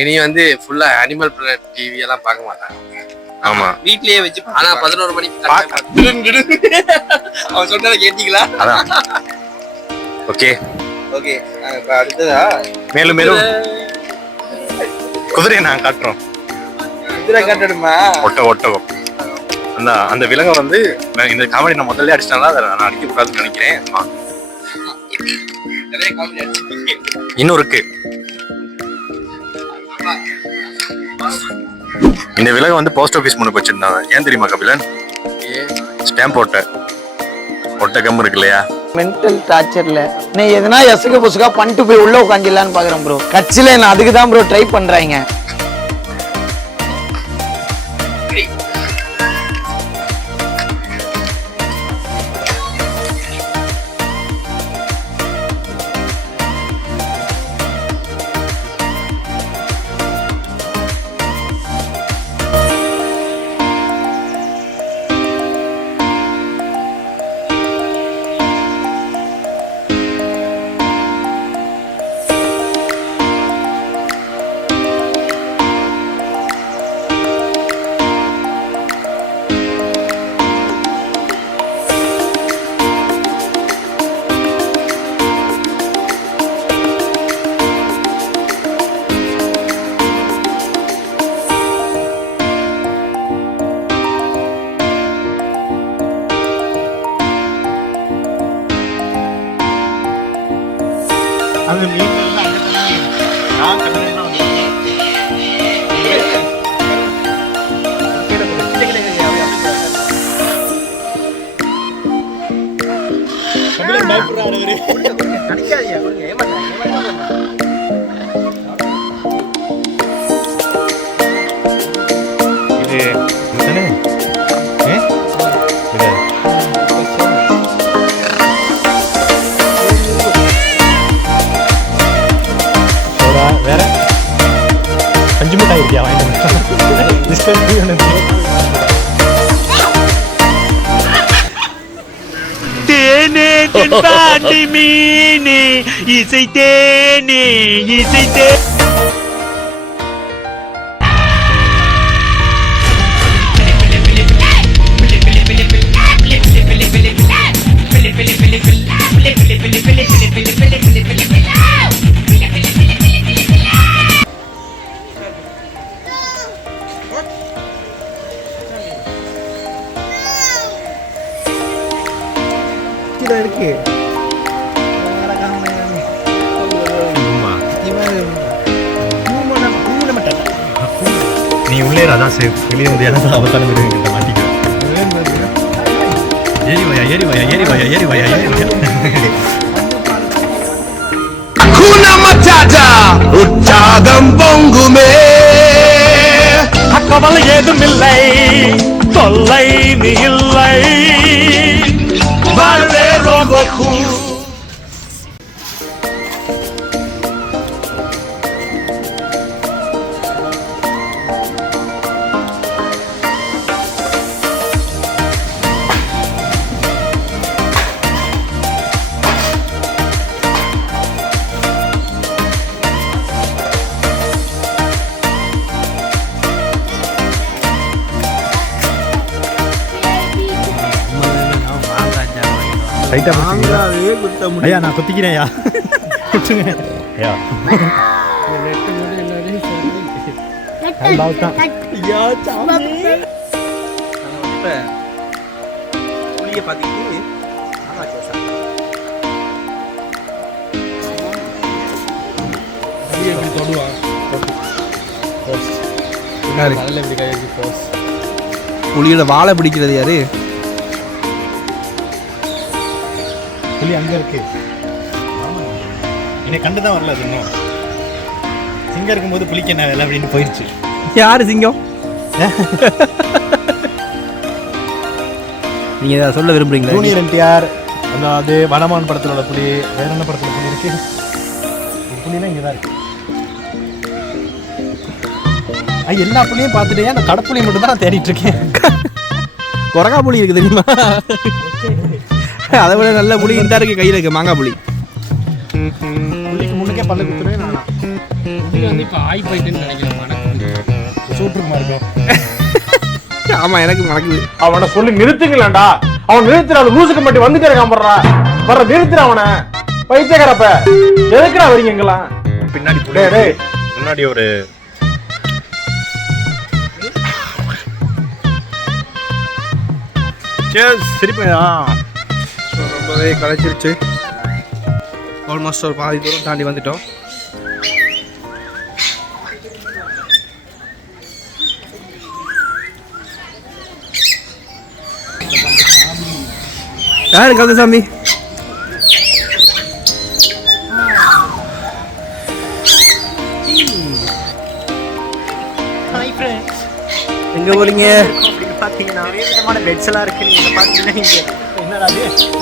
இனி வந்து ஃபுல்லா அனிமல் பிளானட் டிவி எல்லாம் பார்க்க மாட்டாங்க. ஆமா, வீட்லயே வச்சு. ஆனா 11 மணிக்கு அவன் சொன்னதை கேட்டீங்களா? அதான். ஓகே ஓகே, அடுத்ததா மேலும் மேலும் குதிரையை நான் காட்டுறோம். குதிரை காட்டணுமா? ஒட்டகம். அந்த விலங்கை வந்து இந்த காமெடி நான் முதல்ல அடிச்சிட்டாலும் அதை நான் அடிக்க கூடாதுன்னு நினைக்கிறேன். இன்னும் இருக்கு. இந்த விலங்கை வந்து போஸ்ட் ஆஃபீஸ் முன்னுக்கு வச்சிருந்தாங்க. ஏன் தெரியுமா கபிலன்? ஸ்டாம்ப் ஒட்டகம் இருக்கு இல்லையா? மென்டல் டார்ச்சர்ல நீ எதனா எசுக்கு புசுக்கா பண்ணிட்டு போய் உள்ள உட்காந்துலான்னு பாக்குறேன் ப்ரோ. கட்சியில நான் அதுக்கு தான் ப்ரோ ட்ரை பண்றாங்க. அது மீன் நான் வேற 5 மிட்டாய் இருக்கியா தேனே தென்பாண்டி மீனே இசை தேனே இசை தே இருக்கு. நீ உள்ளே அதான் சேஃப். வெளியே வந்து எனக்கு அவசானம் கிட்ட மாட்டிக்க. ஏறி வாயா. Hakuna Matata, உற்சாகம் பொங்குமே. கவலை ஏதும் இல்லை, தொல்லை நீ இல்லை. வாழ்வே ரொம்ப cool. ரைட்டா பிடிச்சிங்களா? ஐயா நான் குத்திக்கிறேன் ஐயா. குத்துங்க ஐயா. புளிய பாத்தீங்க புளியோட வாழை பிடிக்கிறது யாரு? புலி அங்க இருக்கு. என்னை கண்டுதான் வரல. அது இன்னும் சிங்கம் இருக்கும்போது புலிக்கு என்ன வேலை அப்படின்னு போயிடுச்சு. யாரு சிங்கம்? நீங்க ஏதாவது சொல்ல விரும்புறீங்களா? ஜூனியர் என்டிஆர், அது வனமான் படத்துல உள்ள புலி. வேற என்ன படத்துல புலி இருக்கு? புலினா இங்கதான் இருக்கு. எல்லா புலியும் பார்த்துட்டேன். அந்த கடப்புலி மட்டும் தான் நான் தேடிட்டு இருக்கேன். கொரங்கா புலி இருக்கு தெரியுமா? அதை விட நல்ல புளி இந்த இருக்கு கையில் இருக்கு. மாங்காய் புளி. புலிக்கு முன்னுக்கே பல்லு குத்துருவேன் நான். வந்து இப்போ ஆய் போயிட்டுன்னு நினைக்கிறேன். மணக்குது. சூப்பருமா இருக்கும். ஆமா எனக்கு மணக்குது. அவனை சொல்லி நிறுத்துங்களேன்டா. அவன் நிறுத்துற அந்த லூசுக்கு மட்டும் வந்துட்டே இருக்கான் வர்ற நிறுத்துற அவனை. பைத்தியக்காரப்ப எதுக்குடா வரீங்க எங்கெல்லாம்? பின்னாடி முன்னாடி ஒரு சிரிப்பா ரொம்பவே களைச்சிருச்சு. ஆல்மோஸ்ட் ஒரு பாதி தூரம் தாண்டி வந்துட்டோம். யாரு கந்தசாமி? எங்க போறீங்க? பார்த்தீங்கன்னா நிறைய விதமான பெட்ஸ் எல்லாம் இருக்கு. நீங்க பார்த்தீங்கன்னா இங்க என்னடா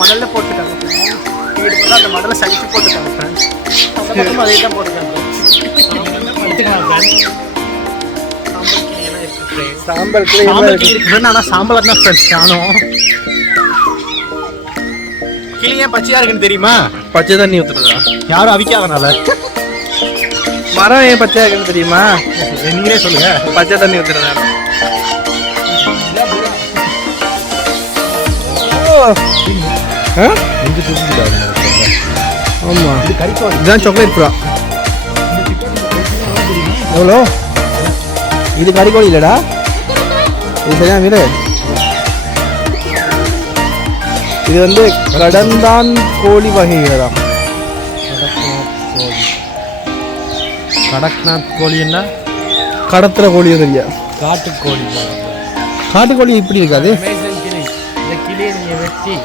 மணல்ல போட்டுட்டாங்க. வீடு போட்டு அந்த மணலை சலிச்சு போட்டுட்டாங்க ஃப்ரெண்ட்ஸ். அந்த பக்கம் அதே தான் போட்டுருக்காங்க. சாம்பல் இருக்கு. ஆனால் சாம்பல் தான் ஃப்ரெண்ட்ஸ் காணும். கிளி ஏன் பச்சையா இருக்குன்னு தெரியுமா? பச்சை தண்ணி ஊத்துறதா? யாரும் அவிக்காதனால. மரம் ஏன் பச்சையா இருக்குன்னு தெரியுமா? நீங்களே சொல்லுங்க. பச்சை தண்ணி ஊத்துறதா? ஆமா இதுதான் சாக்லேட் புறா. எவ்வளோ? இது கறிக்கோழி இல்லடா, இது சரியா மீறு. இது வந்து கடந்தான் கோழி வகைகளா. கடக்நாத் கோழி என்ன? கடத்துற கோழி தெரியா? காட்டுக்கோழி. காட்டுக்கோழி இப்படி இருக்காது. கிளி. இந்த கிளியை நீங்கள் வெட்டி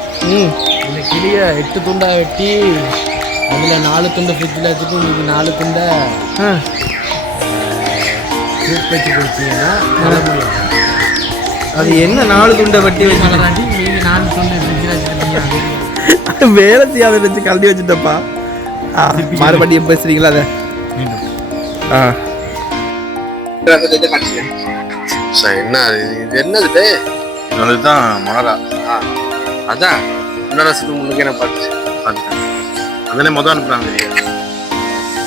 இந்த கிளியை 8 துண்டாக வெட்டி அதில் 4 துண்டை ஃப்ரிட்ஜில் வச்சுட்டு மீதி 4 துண்டை சூப் வச்சு குடிச்சிங்கன்னா நல்ல முடியும். அது என்ன 4 துண்டை வெட்டி வச்சு மீதி 4 துண்டை ஃப்ரிட்ஜில் வச்சுருக்கீங்க. வேலை செய்யாத வச்சு கலந்து வச்சுட்டப்பா. மறுபடியும் பேசுறீங்களா அதை? என்ன இது என்னது? இதுதான் மொளகா. அதான் ரசத்துக்கு முன்னுக்கே நான் பார்த்துட்டேன். அதனே மொதல் அனுப்புறாங்க.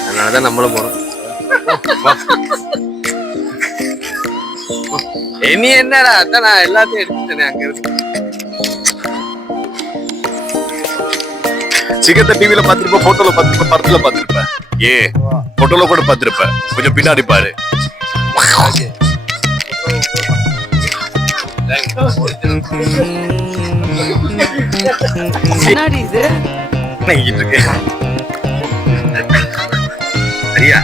அதனாலதான் நம்மளும் போறோம். இனி என்னடா அதான் நான் எல்லாத்தையும் எடுத்துட்டேனே. அங்க இருக்கு சிகத்தை டிவில பார்த்திருப்பேன், போட்டோல பார்த்திருப்பேன், படத்துல பார்த்திருப்பேன். போட்டோல கூட பார்த்திருப்பேன். கொஞ்சம் பின்னாடி பாரு. என்னடி இது? சரியா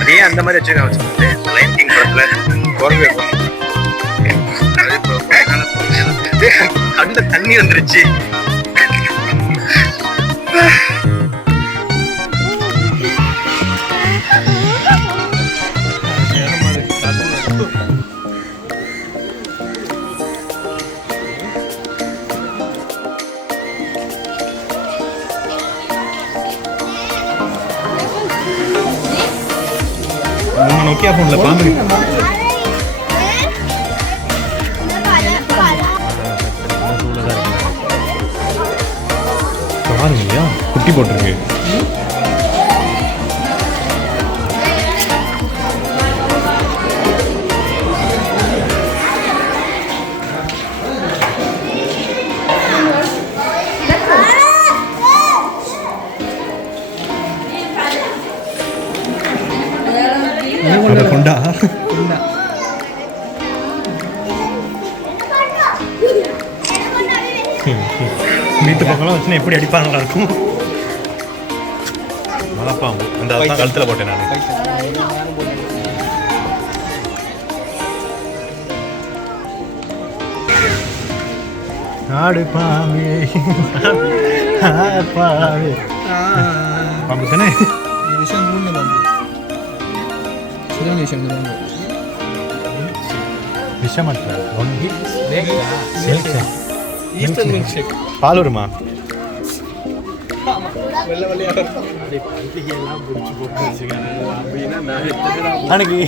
அதே அந்த மாதிரி வச்சிருக்காங்க. லைன் கிங் படத்துல கண்ட தண்ணி வந்துருச்சு. நோக்கியா போன்ல பாம்பு பாருங்கய்யா, குட்டி போட்டிருக்கு. கொண்டா வீட்டு பக்கம் வச்சுன்னா எப்படி அடிப்பாங்களா இருக்கும். மலைப்பாம்பு அந்த அதான் கழுத்துல போட்டேன் நான். ஆடு பாம்பே பாம்பு தானே பால் வருமா? அன்னைக்கு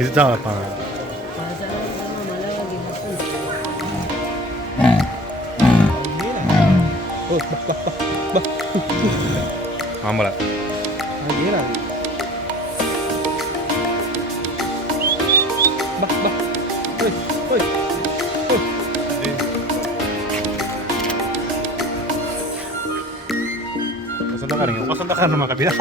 இதுதான் வைப்பாங்க. மாம்பழ சொந்தக்காரங்க உங்க சொந்தக்காரமா கபிலா?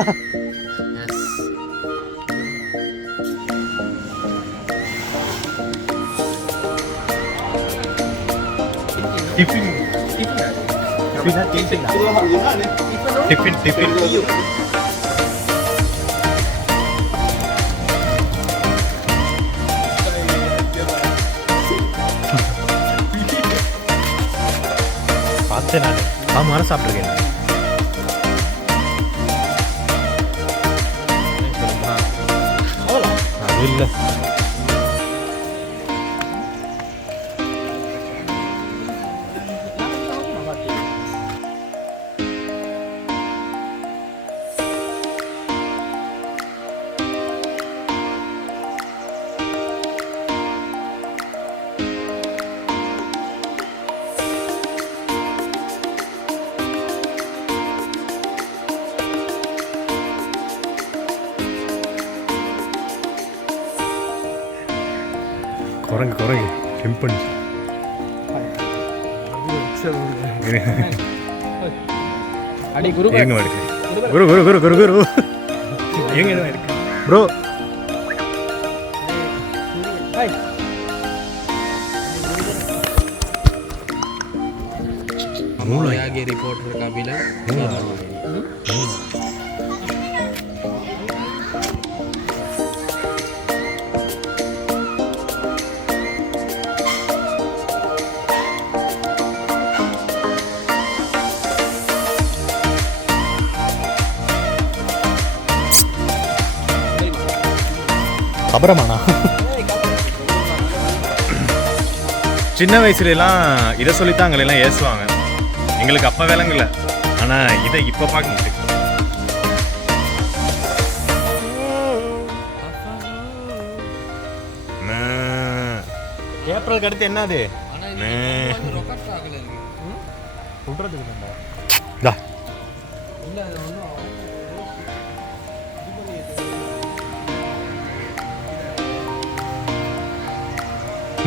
டிஃபின் பார்த்தேன் நான் ஆமாம் சாப்பிட்ருக்கேன். அது இல்லை குரங்கு டெம்பன் அடி குரு எங்க இருக்கு குரு குரு குரு குரு குரு எங்க இருக்கு ப்ரோ? आगे रिपोर्टर का भी ना அப்புறமாண்ணா சின்ன வயசுலாம் இதை சொல்லித்தான் அங்கெல்லாம் ஏசுவாங்க. எங்களுக்கு அப்போ விளங்கல, ஆனால் இதை இப்போ பார்க்க முடியும். ஏப்ரலுக்கு அடுத்து என்னது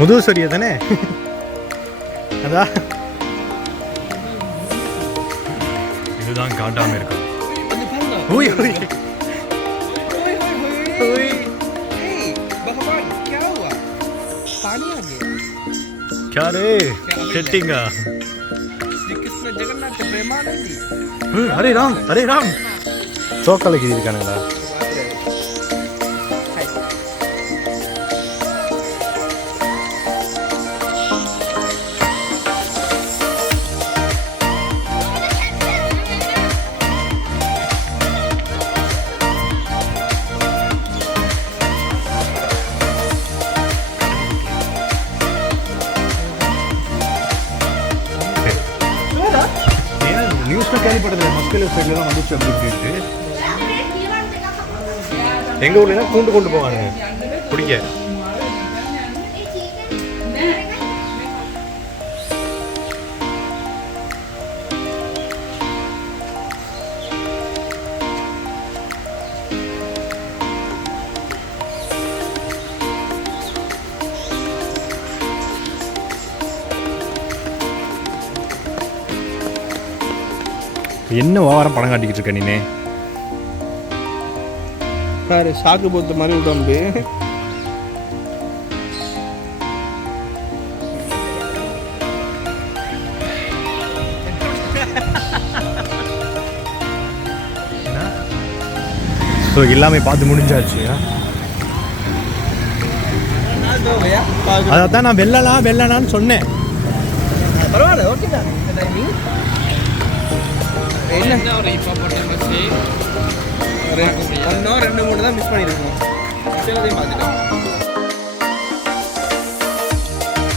முதுகு சரியா தானே? அதான் இதுதான் காட்டாம இருக்கும். ஓய் ஓய் ओए हे भगवान क्या हुआ? पानी आ गया क्या रे? सेटिंग श्री कृष्ण जगन्नाथ प्रेमानंदी अरे राम சோக்காலைக்கு இருக்கானுங்களா? நியூஸ்ல கேள்விப்பட்டதில்லை, மக்கள் சைட்லாம் வந்துச்சு அப்படின்னு. எங்கள் ஊர்லாம் கூண்டு கொண்டு போவாங்க குடிக்க. என்ன ஓவரம் படம் காட்டிக்கிட்டு இருக்க நீனே? பாரு சாக்கு போத்த மாதிரி உடம்பு. ஸோ எல்லாமே பார்த்து முடிஞ்சாச்சு. அதான் நான் வெள்ளலான்னு சொன்னேன். பரவாயில்ல ஓகே தான். என்ன ஒரு இப்போ போட்ட மிஸ்டேக் 1 2 3 தான் மிஸ் பண்ணியிருக்கோம். பார்த்துட்டோம்.